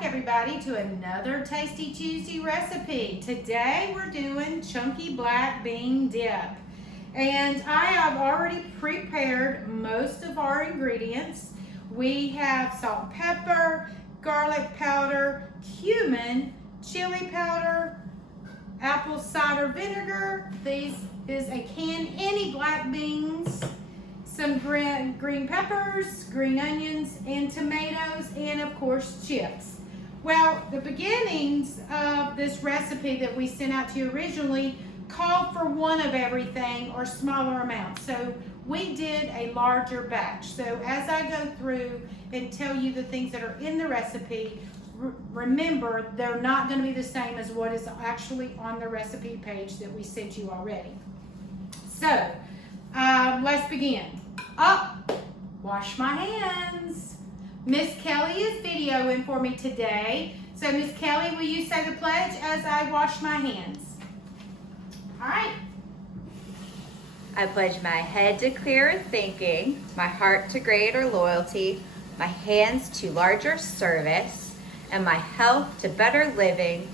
back, everybody, to another Tasty Tuesday recipe. Today we're doing chunky black bean dip. And I have already prepared most of our ingredients. We have salt and pepper, garlic powder, cumin, chili powder, apple cider vinegar. This is a can, any black beans, some green peppers, green onions, and tomatoes, and of course chips. Well, the beginnings of this recipe that we sent out to you originally called for one of everything or smaller amounts. So we did a larger batch. So as I go through and tell you the things that are in the recipe, remember they're not going to be the same as what is actually on the recipe page that we sent you already. So let's begin. Wash my hands. Miss Kelly is videoing for me today. So Miss Kelly, will you say the pledge as I wash my hands? All right. I pledge my head to clearer thinking, my heart to greater loyalty, my hands to larger service, and my health to better living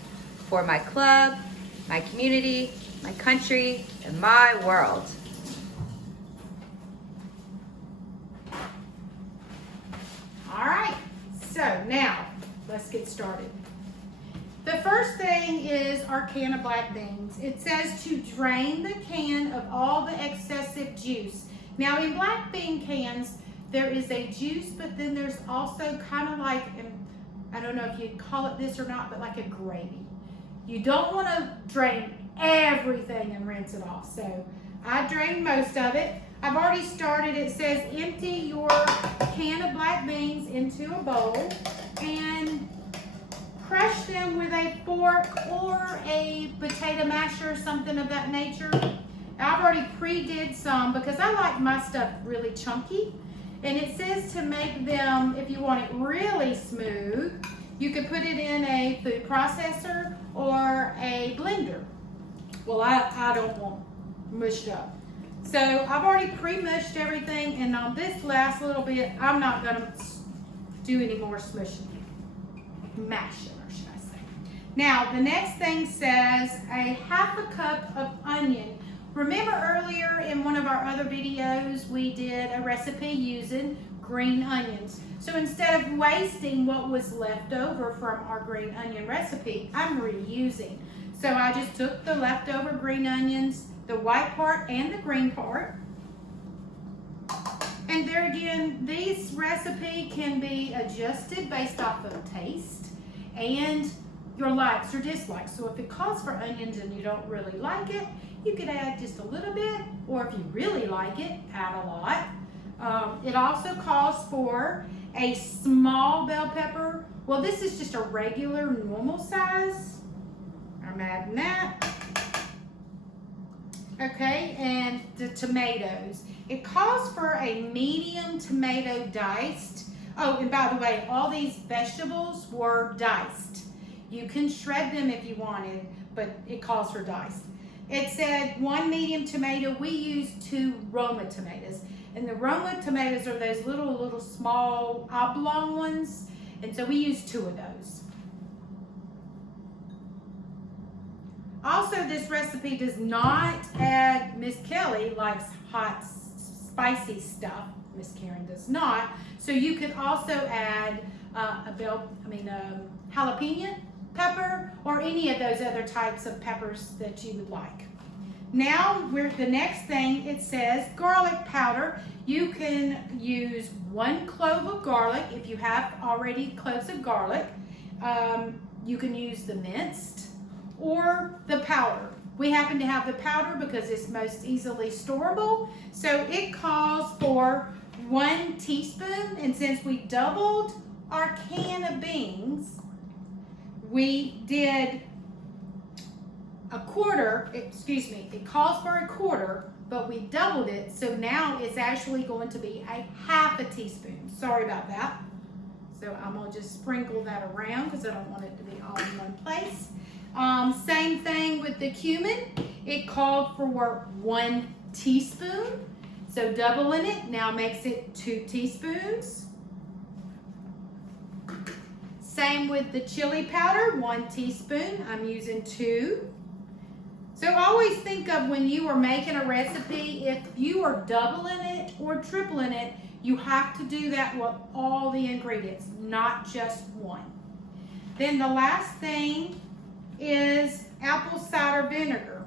for my club, my community, my country, and my world. All right, so now let's get started. The first thing is our can of black beans. It says to drain the can of all the excessive juice. Now in black bean cans, there is a juice, but then there's also kind of like, I don't know if you'd call it this or not, but like a gravy. You don't want to drain everything and rinse it off. So I drained most of it. I've already started. It says empty your can of black beans into a bowl and crush them with a fork or a potato masher or something of that nature. I've already pre-did some because I like my stuff really chunky. And it says to make them, if you want it really smooth, you could put it in a food processor or a blender. Well, I don't want mushed up. So I've already pre-mushed everything, and on this last little bit, I'm not gonna do any more smushing, mashing, or should I say. Now, the next thing says a ½ cup of onion. Remember earlier in one of our other videos, we did a recipe using green onions. So instead of wasting what was left over from our green onion recipe, I'm reusing. So I just took the leftover green onions, the white part and the green part. And there again, this recipe can be adjusted based off of taste and your likes or dislikes. So if it calls for onions and you don't really like it, you could add just a little bit, or if you really like it, add a lot. It also calls for a small bell pepper. Well, this is just a regular normal size. I'm adding that. Okay, and the tomatoes. It calls for a medium tomato diced. Oh, and by the way, all these vegetables were diced. You can shred them if you wanted, but it calls for diced. It said 1 medium tomato. We used 2 Roma tomatoes. And the Roma tomatoes are those little small oblong ones. And so we used 2 of those. Also, this recipe does not add, Miss Kelly likes hot, spicy stuff. Miss Karen does not. So you could also add jalapeno pepper or any of those other types of peppers that you would like. Now, the next thing, it says garlic powder. You can use 1 clove of garlic if you have already cloves of garlic. You can use the minced or the powder. We happen to have the powder because it's most easily storable. So it calls for 1 teaspoon, and since we doubled our can of beans, we did a quarter, excuse me, it calls for a quarter, but we doubled it, so now it's actually going to be a ½ teaspoon. Sorry about that. So I'm gonna just sprinkle that around because I don't want it to be all in one place. Same thing with the cumin. It called for 1 teaspoon. So doubling it now makes it 2 teaspoons. Same with the chili powder, 1 teaspoon. I'm using 2. So always think of when you are making a recipe, if you are doubling it or tripling it, you have to do that with all the ingredients, not just 1. Then the last thing is apple cider vinegar.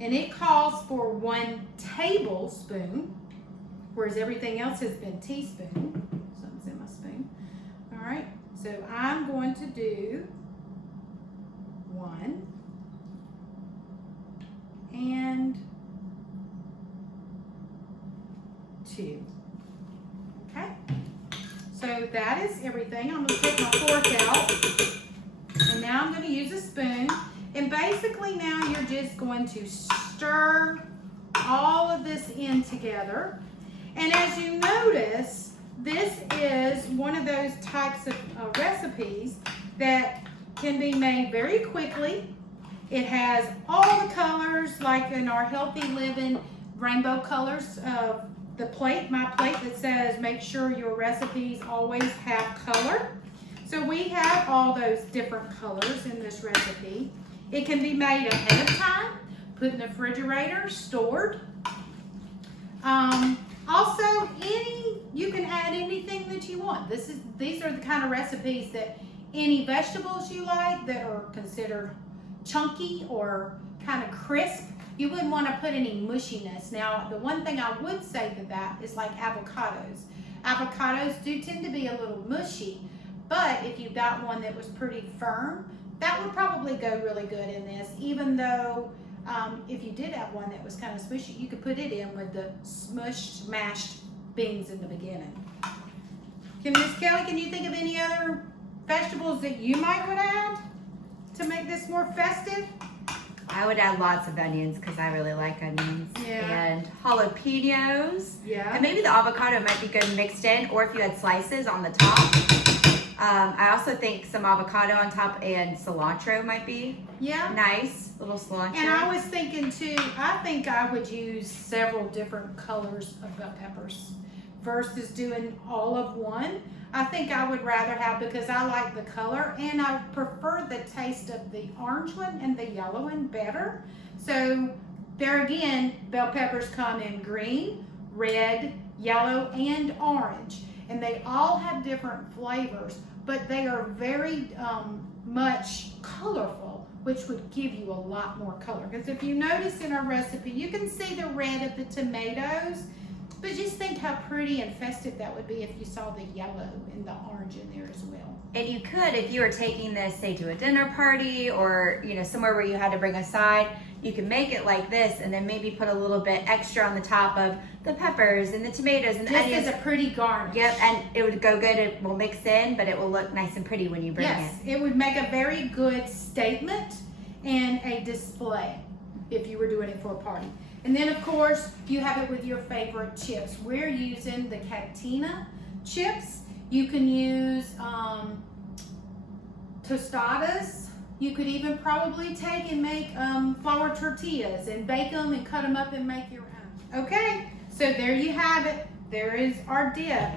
And it calls for 1 tablespoon, whereas everything else has been teaspoon. Something's in my spoon. All right, so I'm going to do 1 and 2. Okay, so that is everything. I'm going to take my fork out, and now I'm going to use a spoon. And basically now you're just going to stir all of this in together. And as you notice, this is one of those types of recipes that can be made very quickly. It has all the colors, like in our Healthy Living rainbow colors of the plate, my plate that says make sure your recipes always have color. So we have all those different colors in this recipe. It can be made ahead of time, put in the refrigerator, stored. Also, you can add anything that you want. These are the kind of recipes that any vegetables you like that are considered chunky or kind of crisp, you wouldn't want to put any mushiness. Now, the one thing I would say to that is like avocados. Avocados do tend to be a little mushy, but if you got one that was pretty firm, that would probably go really good in this, even though if you did have one that was kind of smushy, you could put it in with the smushed, mashed beans in the beginning. Miss Kelly, can you think of any other vegetables that you might would add to make this more festive? I would add lots of onions because I really like onions. Yeah. And jalapenos. Yeah. And maybe the avocado might be good mixed in, or if you had slices on the top. I also think some avocado on top and cilantro might be nice. Little cilantro. And I was thinking too, I think I would use several different colors of bell peppers versus doing all of one. I think I would rather have, because I like the color and I prefer the taste of the orange one and the yellow one better. So there again, bell peppers come in green, red, yellow, and orange. And they all have different flavors, but they are very much colorful, which would give you a lot more color. Because if you notice in our recipe, you can see the red of the tomatoes, but just think how pretty and festive that would be if you saw the yellow and the orange in there as well. And you could, if you were taking this, say, to a dinner party or somewhere where you had to bring a side, you can make it like this and then maybe put a little bit extra on the top of the peppers and the tomatoes and the onions. Just as a pretty garnish. Yep, and it would go good. It will mix in, but it will look nice and pretty when you bring it. Yes, it would make a very good statement and a display if you were doing it for a party. And then, of course, you have it with your favorite chips. We're using the Cantina chips. You can use tostadas. You could even probably take and make flour tortillas and bake them and cut them up and make your own. Okay, so there you have it. There is our dip.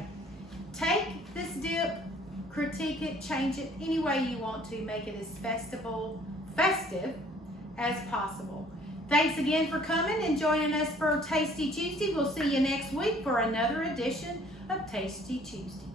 Take this dip, critique it, change it any way you want to, make it as festive as possible. Thanks again for coming and joining us for Tasty Tuesday. We'll see you next week for another edition of Tasty Tuesday.